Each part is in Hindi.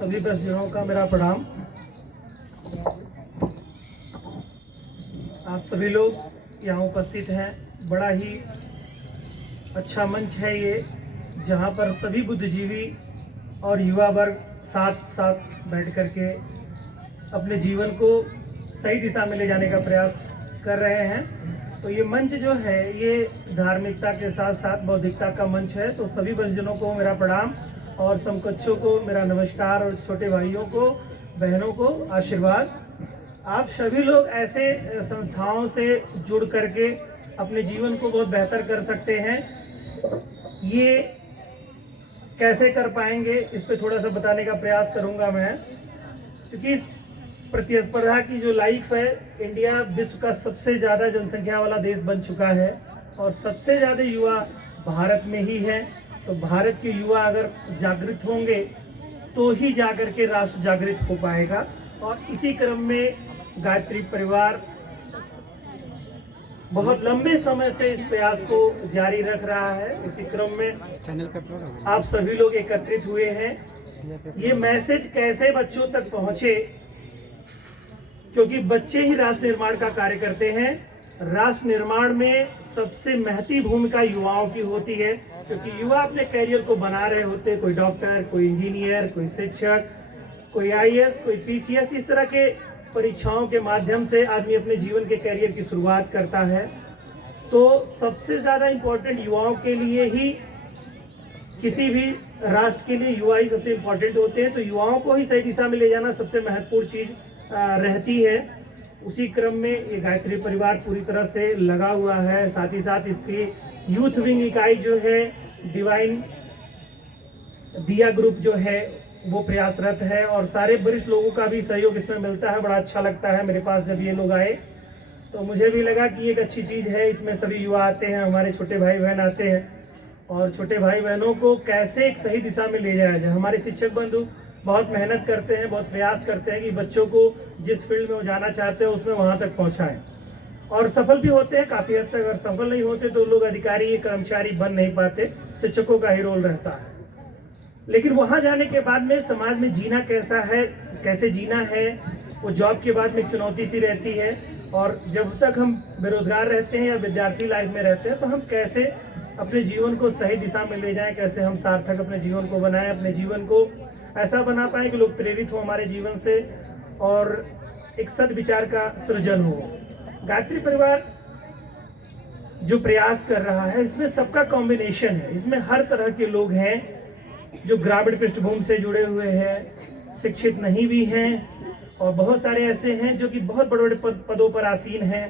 सभी बच्चों का मेरा प्रणाम। आप सभी लोग यहाँ उपस्थित हैं। बड़ा ही अच्छा मंच है ये, जहाँ पर सभी बुद्धिजीवी और युवा वर्ग साथ साथ बैठ कर के अपने जीवन को सही दिशा में ले जाने का प्रयास कर रहे हैं। तो ये मंच जो है ये धार्मिकता के साथ साथ बौद्धिकता का मंच है। तो सभी बच्चों को मेरा प्रणाम और समकक्षों को मेरा नमस्कार और छोटे भाइयों को बहनों को आशीर्वाद। आप सभी लोग ऐसे संस्थाओं से जुड़ करके अपने जीवन को बहुत बेहतर कर सकते हैं। ये कैसे कर पाएंगे इस पे थोड़ा सा बताने का प्रयास करूंगा मैं, क्योंकि इस प्रतिस्पर्धा की जो लाइफ है, इंडिया विश्व का सबसे ज़्यादा जनसंख्या वाला देश बन चुका है और सबसे ज़्यादा युवा भारत में ही है। तो भारत के युवा अगर जागृत होंगे तो ही जाकर के राष्ट्र जागृत हो पाएगा। और इसी क्रम में गायत्री परिवार बहुत लंबे समय से इस प्रयास को जारी रख रहा है। उसी क्रम में आप सभी लोग एकत्रित हुए हैं। ये मैसेज कैसे बच्चों तक पहुंचे, क्योंकि बच्चे ही राष्ट्र निर्माण का कार्य करते हैं। राष्ट्र निर्माण में सबसे महती भूमिका युवाओं की होती है, क्योंकि युवा अपने करियर को बना रहे होते हैं। कोई डॉक्टर, कोई इंजीनियर, कोई शिक्षक, कोई आईएएस, कोई पीसीएस, इस तरह के परीक्षाओं के माध्यम से आदमी अपने जीवन के करियर की शुरुआत करता है। तो सबसे ज़्यादा इम्पोर्टेंट युवाओं के लिए ही, किसी भी राष्ट्र के लिए युवा ही सबसे इम्पोर्टेंट होते हैं। तो युवाओं को ही सही दिशा में ले जाना सबसे महत्वपूर्ण चीज़ रहती है। उसी क्रम में ये गायत्री परिवार पूरी तरह से लगा हुआ है। साथ ही साथ इसकी यूथ विंग इकाई जो है, डिवाइन दिया ग्रुप जो है, वो प्रयासरत है और सारे वरिष्ठ लोगों का भी सहयोग इसमें मिलता है। बड़ा अच्छा लगता है मेरे पास जब ये लोग आए, तो मुझे भी लगा कि एक अच्छी चीज़ है। इसमें सभी युवा आते हैं, हमारे छोटे भाई बहन आते हैं और छोटे भाई बहनों को कैसे एक सही दिशा में ले जाया जाए। हमारे शिक्षक बंधु बहुत मेहनत करते हैं, बहुत प्रयास करते हैं कि बच्चों को जिस फील्ड में वो जाना चाहते हैं उसमें वहाँ तक पहुँचाएं, और सफल भी होते हैं काफ़ी हद तक। अगर सफल नहीं होते तो लोग अधिकारी कर्मचारी बन नहीं पाते, शिक्षकों का ही रोल रहता है। लेकिन वहाँ जाने के बाद में समाज में जीना कैसा है, कैसे जीना है, वो जॉब के बाद में एक चुनौती सी रहती है। और जब तक हम बेरोजगार रहते हैं या विद्यार्थी लाइफ में रहते हैं, तो हम कैसे अपने जीवन को सही दिशा में ले जाएं, कैसे हम सार्थक अपने जीवन को बनाएं, अपने जीवन को ऐसा बना पाए कि लोग प्रेरित हो हमारे जीवन से और एक सद्विचार का सृजन हो। गायत्री परिवार जो प्रयास कर रहा है, इसमें सबका कॉम्बिनेशन है। इसमें हर तरह के लोग हैं, जो ग्रामीण पृष्ठभूमि से जुड़े हुए हैं, शिक्षित नहीं भी हैं, और बहुत सारे ऐसे हैं जो कि बहुत बड़े बड़े पदों पर आसीन हैं,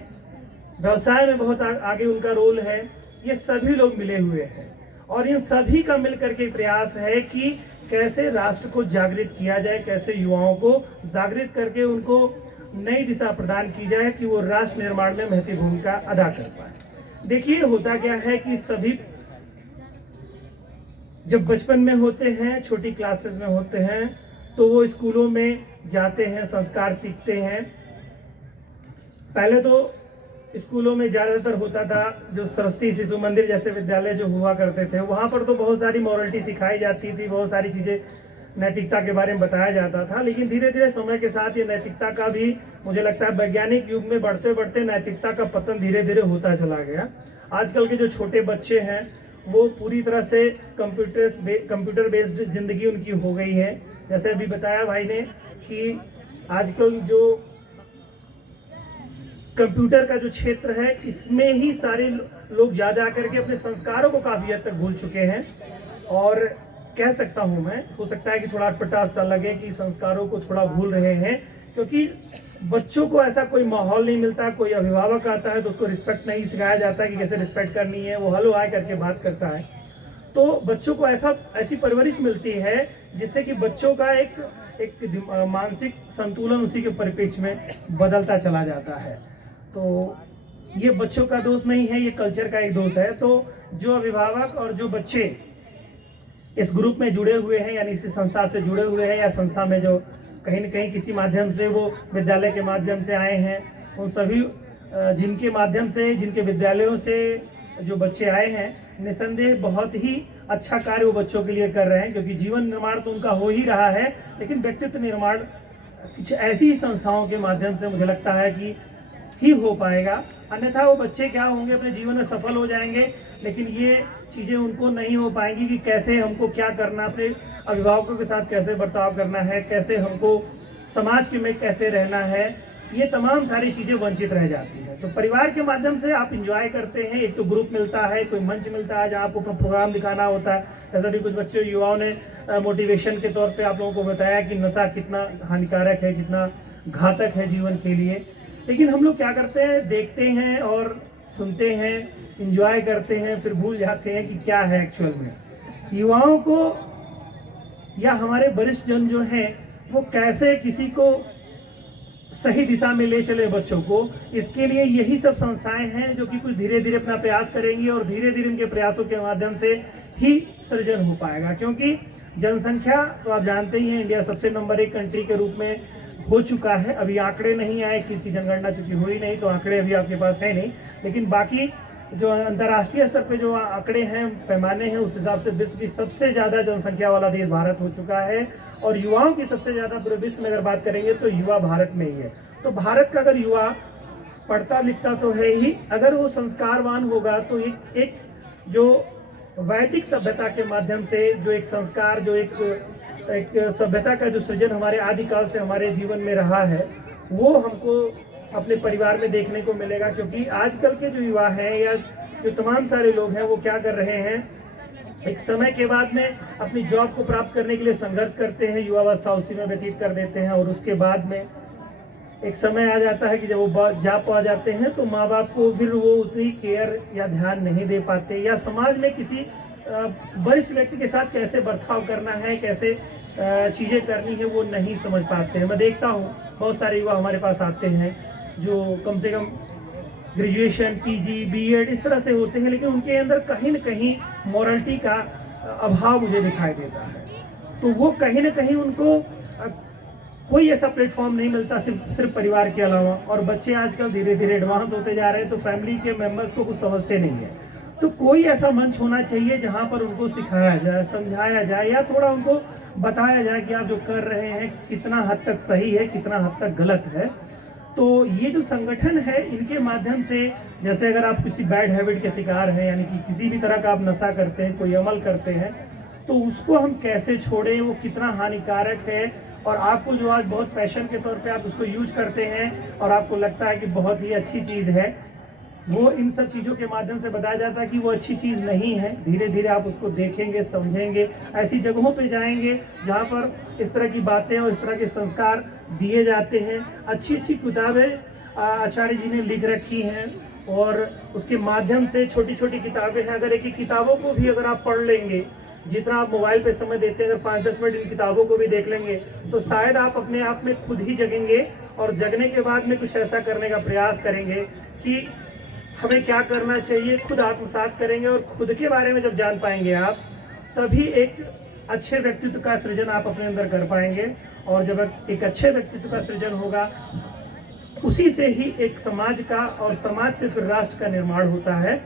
व्यवसाय में बहुत आगे उनका रोल है। ये सभी लोग मिले हुए हैं और इन सभी का मिलकर के प्रयास है कि कैसे राष्ट्र को जागृत किया जाए, कैसे युवाओं को जागृत करके उनको नई दिशा प्रदान की जाए कि वो राष्ट्र निर्माण में महती भूमिका अदा कर पाए। देखिए होता क्या है कि सभी जब बचपन में होते हैं, छोटी क्लासेस में होते हैं, तो वो स्कूलों में जाते हैं, संस्कार सीखते हैं। पहले तो स्कूलों में ज़्यादातर होता था जो सरस्वती शिशु मंदिर जैसे विद्यालय जो हुआ करते थे, वहाँ पर तो बहुत सारी मॉरलिटी सिखाई जाती थी, बहुत सारी चीज़ें नैतिकता के बारे में बताया जाता था। लेकिन धीरे धीरे समय के साथ ये नैतिकता का भी, मुझे लगता है वैज्ञानिक युग में बढ़ते बढ़ते नैतिकता का पतन धीरे धीरे होता चला गया। आजकल के जो छोटे बच्चे हैं वो पूरी तरह से कंप्यूटर बेस्ड ज़िंदगी उनकी हो गई है। जैसे अभी बताया भाई ने कि आजकल जो कंप्यूटर का जो क्षेत्र है, इसमें ही सारे लोग जा करके अपने संस्कारों को काफ़ी हद तक भूल चुके हैं। और कह सकता हूँ मैं, हो सकता है कि थोड़ा अटपटा सा लगे कि संस्कारों को थोड़ा भूल रहे हैं, क्योंकि बच्चों को ऐसा कोई माहौल नहीं मिलता। कोई अभिभावक आता है तो उसको रिस्पेक्ट नहीं सिखाया जाता कि कैसे रिस्पेक्ट करनी है, वो हेलो हाय करके बात करता है। तो बच्चों को ऐसी परवरिश मिलती है जिससे कि बच्चों का एक मानसिक संतुलन उसी के परिप्रेक्ष्य में बदलता चला जाता है। तो ये बच्चों का दोष नहीं है, ये कल्चर का एक दोष है। तो जो अभिभावक और जो बच्चे इस ग्रुप में जुड़े हुए हैं, यानी इसी संस्था से जुड़े हुए हैं, या संस्था में जो कहीं न कहीं किसी माध्यम से वो विद्यालय के माध्यम से आए हैं, उन सभी जिनके माध्यम से, जिनके विद्यालयों से जो बच्चे आए हैं, निसंदेह बहुत ही अच्छा कार्य वो बच्चों के लिए कर रहे हैं, क्योंकि जीवन निर्माण तो उनका हो ही रहा है, लेकिन व्यक्तित्व निर्माण कुछ ऐसी संस्थाओं के माध्यम से मुझे लगता है कि ही हो पाएगा। अन्यथा वो बच्चे क्या होंगे, अपने जीवन में सफल हो जाएंगे, लेकिन ये चीज़ें उनको नहीं हो पाएंगी कि कैसे हमको क्या करना, अपने अभिभावकों के साथ कैसे बर्ताव करना है, कैसे हमको समाज के में कैसे रहना है, ये तमाम सारी चीज़ें वंचित रह जाती हैं। तो परिवार के माध्यम से आप इंजॉय करते हैं, एक तो ग्रुप मिलता है, कोई मंच मिलता है जहाँ आपको अपना प्रोग्राम दिखाना होता है। जैसा कि कुछ बच्चों युवाओं ने मोटिवेशन के तौर पे आप लोगों को बताया कि नशा कितना हानिकारक है, कितना घातक है जीवन के लिए, लेकिन हम लोग क्या करते हैं, देखते हैं और सुनते हैं, इंजॉय करते हैं, फिर भूल जाते हैं कि क्या है एक्चुअल में। युवाओं को या हमारे वरिष्ठ जन जो हैं वो कैसे किसी को सही दिशा में ले चले बच्चों को, इसके लिए यही सब संस्थाएं हैं जो कि कुछ धीरे धीरे अपना प्रयास करेंगी और धीरे धीरे उनके प्रयासों के माध्यम से ही सृजन हो पाएगा। क्योंकि जनसंख्या तो आप जानते ही हैं, इंडिया सबसे नंबर 1 कंट्री के रूप में हो चुका है। अभी आंकड़े नहीं आए कि इसकी जनगणना चूंकि हुई नहीं, तो आंकड़े अभी आपके पास है नहीं, लेकिन बाकी जो अंतर्राष्ट्रीय स्तर पे जो आंकड़े हैं, पैमाने हैं, उस हिसाब से विश्व की सबसे ज़्यादा जनसंख्या वाला देश भारत हो चुका है। और युवाओं की सबसे ज़्यादा पूरे विश्व में अगर बात करेंगे तो युवा भारत में ही है। तो भारत का अगर युवा पढ़ता लिखता तो है ही, अगर वो संस्कारवान होगा तो एक जो वैदिक सभ्यता के माध्यम से जो एक संस्कार, जो एक सभ्यता का जो सृजन हमारे आदिकाल से हमारे जीवन में रहा है, वो हमको अपने परिवार में देखने को मिलेगा। क्योंकि आजकल के जो युवा हैं या जो तमाम सारे लोग हैं वो क्या कर रहे हैं, एक समय के बाद में अपनी जॉब को प्राप्त करने के लिए संघर्ष करते हैं, युवावस्था उसी में व्यतीत कर देते हैं, और उसके बाद में एक समय आ जाता है कि जब वो जॉब पा जाते हैं तो माँ बाप को फिर वो उतनी केयर या ध्यान नहीं दे पाते, या समाज में किसी वरिष्ठ व्यक्ति के साथ कैसे बर्ताव करना है, कैसे चीज़ें करनी है, वो नहीं समझ पाते हैं। मैं देखता हूँ बहुत सारे युवा हमारे पास आते हैं जो कम से कम ग्रेजुएशन, पीजी, बीएड इस तरह से होते हैं, लेकिन उनके अंदर कहीं न कहीं मॉरलिटी का अभाव मुझे दिखाई देता है। तो वो कहीं न कहीं उनको कोई ऐसा प्लेटफॉर्म नहीं मिलता सिर्फ परिवार के अलावा। और बच्चे आजकल धीरे धीरे एडवांस होते जा रहे हैं, तो फैमिली के मेंबर्स को कुछ समझते नहीं है। तो कोई ऐसा मंच होना चाहिए जहाँ पर उनको सिखाया जाए, समझाया जाए, या थोड़ा उनको बताया जाए कि आप जो कर रहे हैं कितना हद तक सही है, कितना हद तक गलत है। तो ये जो संगठन है, इनके माध्यम से, जैसे अगर आप किसी बैड हैबिट के शिकार हैं, यानी कि किसी भी तरह का आप नशा करते हैं, कोई अमल करते हैं, तो उसको हम कैसे छोड़ें, वो कितना हानिकारक है, और आपको जो आज बहुत पैशन के तौर पे आप उसको यूज करते हैं और आपको लगता है कि बहुत ही अच्छी चीज़ है, वो इन सब चीज़ों के माध्यम से बताया जाता है कि वो अच्छी चीज़ नहीं है। धीरे धीरे आप उसको देखेंगे, समझेंगे, ऐसी जगहों पे जाएंगे जहाँ पर इस तरह की बातें और इस तरह के संस्कार दिए जाते हैं। अच्छी अच्छी किताबें आचार्य जी ने लिख रखी हैं, और उसके माध्यम से छोटी छोटी किताबें हैं। अगर एक किताबों को भी अगर आप पढ़ लेंगे, जितना आप मोबाइल पे समय देते हैं, अगर 5-10 मिनट इन किताबों को भी देख लेंगे, तो शायद आप अपने आप में खुद ही जगेंगे, और जगने के बाद में कुछ ऐसा करने का प्रयास करेंगे कि हमें क्या करना चाहिए, खुद आत्मसात करेंगे। और खुद के बारे में जब जान पाएंगे आप, तभी एक अच्छे व्यक्तित्व का सृजन आप अपने अंदर कर पाएंगे। और जब एक अच्छे व्यक्तित्व का सृजन होगा, उसी से ही एक समाज का, और समाज से फिर राष्ट्र का निर्माण होता है।